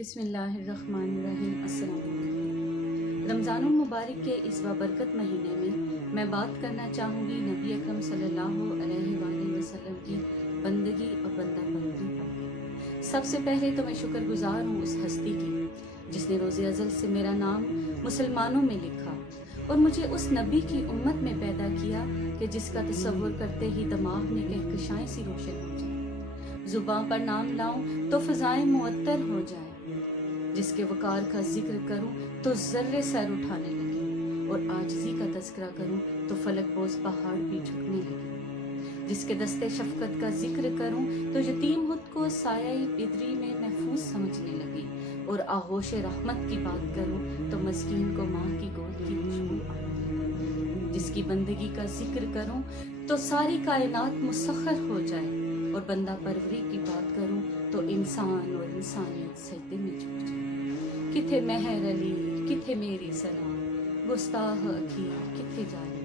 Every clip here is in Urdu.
بسم اللہ الرحمن الرحیم۔ السلام علیکم۔ رمضان المبارک کے اس بابرکت مہینے میں بات کرنا چاہوں گی نبی اکرم صلی اللہ علیہ وآلہ وسلم کی بندگی اور بندہ پروری پر۔ سب سے پہلے تو میں شکر گزار ہوں اس ہستی کی جس نے روز ازل سے میرا نام مسلمانوں میں لکھا اور مجھے اس نبی کی امت میں پیدا کیا کہ جس کا تصور کرتے ہی دماغ میں کہکشائیں سی روشن ہو جائیں، زباں پر نام لاؤں تو فضائیں معطر ہو جائیں، جس کے وقار کا ذکر کروں تو ذرے سر اٹھانے لگے اور عاجزی کا تذکرہ کروں تو فلک بوز پہاڑ بھی جھکنے لگے، جس کے دستے شفقت کا ذکر کروں تو یتیم خود کو سایہ پدری میں محفوظ سمجھنے لگی اور آغوش رحمت کی بات کروں تو مسکین کو ماں کی گود کی خوشبو آنے لگی، جس کی بندگی کا ذکر کروں تو ساری کائنات مسخر ہو جائے اور بندہ پروری کی بات کروں تو انسان اور انسانیت سجدے میں جھک جائے۔ کتھے مہر علی کتھے میری سلام، گستاخ اکھی کتھے جانے۔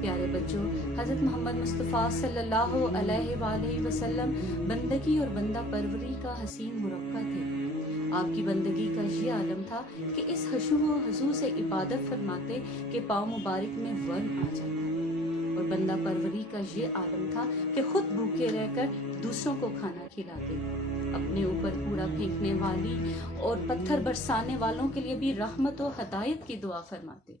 پیارے بچوں، حضرت محمد مصطفیٰ صلی اللہ علیہ وآلہ وسلم بندگی اور بندہ پروری کا حسین مرقع تھے۔ آپ کی بندگی کا یہ عالم تھا کہ اس خشوع و خضوع سے عبادت فرماتے کہ پاؤں مبارک میں ورم آ جاتا، اور بندہ پروری کا یہ عالم تھا کہ خود بھوکے رہ کر دوسروں کو کھانا کھلاتے، اپنے اوپر کوڑا پھینکنے والی اور پتھر برسانے والوں کے لیے بھی رحمت و ہدایت کی دعا فرماتے۔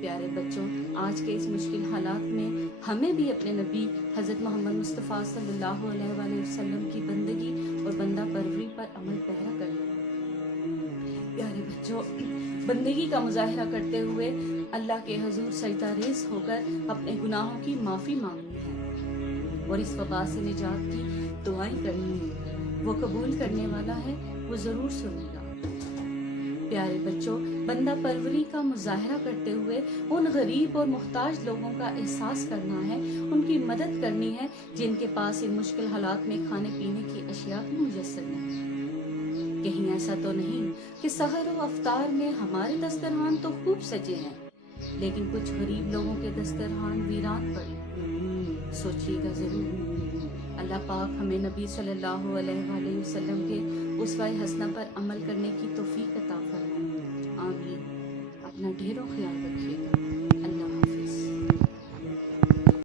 پیارے بچوں، آج کے اس مشکل حالات میں ہمیں بھی اپنے نبی حضرت محمد مصطفیٰ صلی اللہ علیہ وآلہ وسلم کی بندگی اور بندہ پروری پر عمل پیرا کرنا ہے۔ پیارے بچوں، بندگی کا مظاہرہ کرتے ہوئے اللہ کے حضور سجدہ ریز ہو کر اپنے گناہوں کی معافی مانگنی ہے اور اس وبا سے نجات کی دعائیں کرنی ہے۔ وہ قبول کرنے والا ہے، وہ ضرور سنے گا۔ پیارے بچوں، بندہ پروری کا مظاہرہ کرتے ہوئے ان غریب اور محتاج لوگوں کا احساس کرنا ہے، ان کی مدد کرنی ہے جن کے پاس ان مشکل حالات میں کھانے پینے کی اشیاء بھی میسر نہیں۔ کہیں ایسا تو نہیں کہ سحر و افطار میں ہمارے دسترخوان تو خوب سجے ہیں لیکن کچھ غریب لوگوں کے دسترخوان ویران پڑے؟ سوچیے گا ضرور۔ اللہ پاک ہمیں نبی صلی اللہ علیہ وآلہ وسلم کے اسوہ حسنہ پر عمل کرنے کی توفیق عطا فرمائے۔ آمین۔ اپنا ڈھیروں خیال رکھیے گا۔